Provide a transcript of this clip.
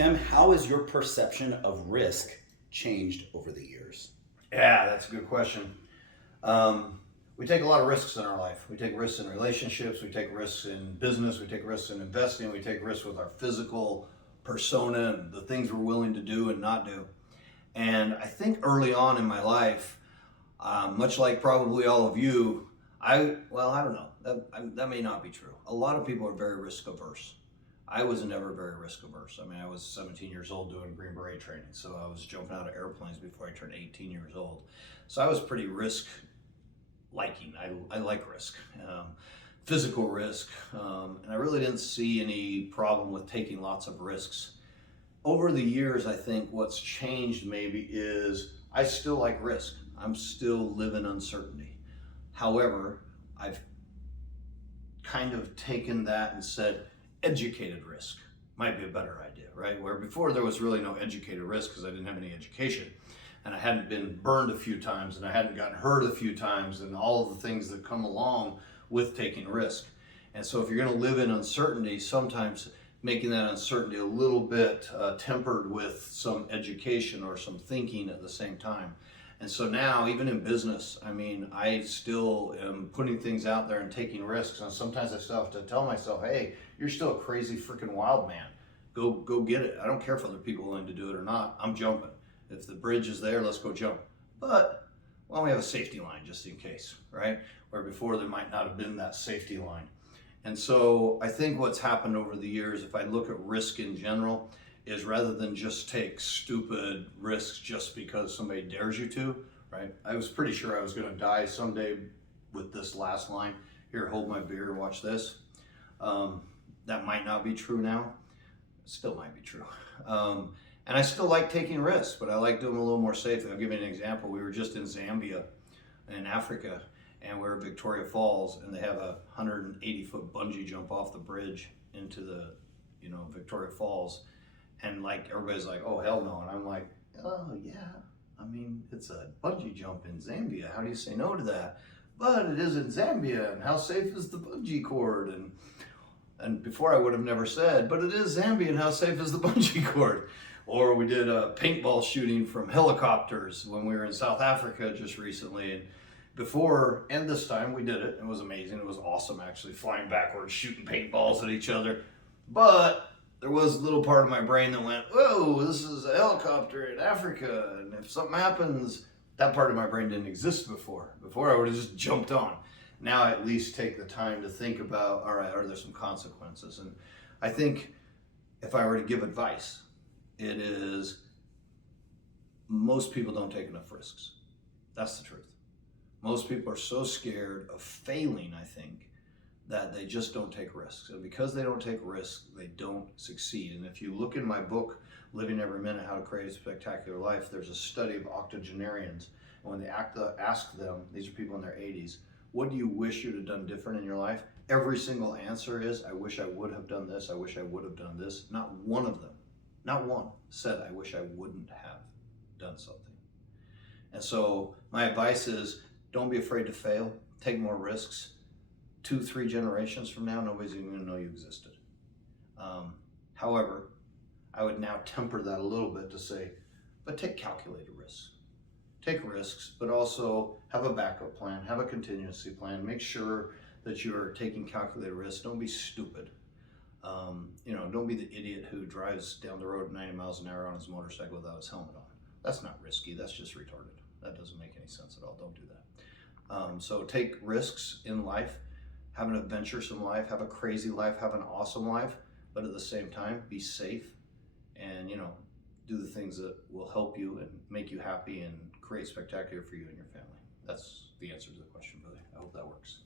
Tim, how has your perception of risk changed over the years? Yeah, that's a good question. We take a lot of risks in our life. We take risks in relationships, we take risks in business, we take risks in investing, we take risks with our physical persona and the things we're willing to do and not do. And I think early on in my life, much like probably all of you, I don't know, that may not be true. A lot of people are very risk averse. I was never very risk averse. I mean, I was 17 years old doing Green Beret training, so I was jumping out of airplanes before I turned 18 years old. So I was pretty risk liking. I like risk, physical risk, and I really didn't see any problem with taking lots of risks. Over the years, I think what's changed maybe is I still like risk. I'm still live in uncertainty. However, I've kind of taken that and said, educated risk might be a better idea, right? Where before there was really no educated risk because I didn't have any education and I hadn't been burned a few times and I hadn't gotten hurt a few times and all of the things that come along with taking risk. And so if you're going to live in uncertainty, sometimes making that uncertainty a little bit tempered with some education or some thinking at the same time. And so now, even in business, I mean, I still am putting things out there and taking risks. And sometimes I still have to tell myself, hey, you're still a crazy freaking wild man. Go get it. I don't care if other people are willing to do it or not. I'm jumping. If the bridge is there, let's go jump. But, well, we have a safety line just in case, right? Where before there might not have been that safety line. And so I think what's happened over the years, if I look at risk in general, is rather than just take stupid risks just because somebody dares you to, right? I was pretty sure I was going to die someday with this last line. Here, hold my beer, watch this. That might not be true now. It still might be true. And I still like taking risks, but I like doing them a little more safely. I'll give you an example. We were just in Zambia in Africa, and we were at Victoria Falls, and they have a 180-foot bungee jump off the bridge into the, Victoria Falls. And like everybody's like, oh hell no, and I'm like, oh yeah, I mean it's a bungee jump in Zambia. How do you say no to that? But it is in Zambia, and how safe is the bungee cord? And before I would have never said, but it is Zambia, and how safe is the bungee cord? Or we did a paintball shooting from helicopters when we were in South Africa just recently, and before and this time we did it. It was amazing. It was awesome actually, flying backwards, shooting paintballs at each other, but there was a little part of my brain that went, whoa, this is a helicopter in Africa, and if something happens, that part of my brain didn't exist before. Before I would have just jumped on. Now I at least take the time to think about, all right, are there some consequences? And I think if I were to give advice, it is most people don't take enough risks. That's the truth. Most people are so scared of failing, I think, that they just don't take risks. And because they don't take risks, they don't succeed. And if you look in my book, Living Every Minute, How to Create a Spectacular Life, there's a study of octogenarians. And when they ask them, these are people in their 80s, what do you wish you'd have done different in your life? Every single answer is, I wish I would have done this, I wish I would have done this. Not one of them, not one, said, I wish I wouldn't have done something. And so my advice is, don't be afraid to fail, take more risks. 2-3 generations from now, nobody's even gonna know you existed. However, I would now temper that a little bit to say, but take calculated risks. Take risks, but also have a backup plan, have a contingency plan, make sure that you're taking calculated risks. Don't be stupid. Don't be the idiot who drives down the road at 90 miles an hour on his motorcycle without his helmet on. That's not risky, that's just retarded. That doesn't make any sense at all, don't do that. So take risks in life. Have an adventuresome life, have a crazy life, have an awesome life, but at the same time, be safe and, do the things that will help you and make you happy and create spectacular for you and your family. That's the answer to the question, brother. I hope that works.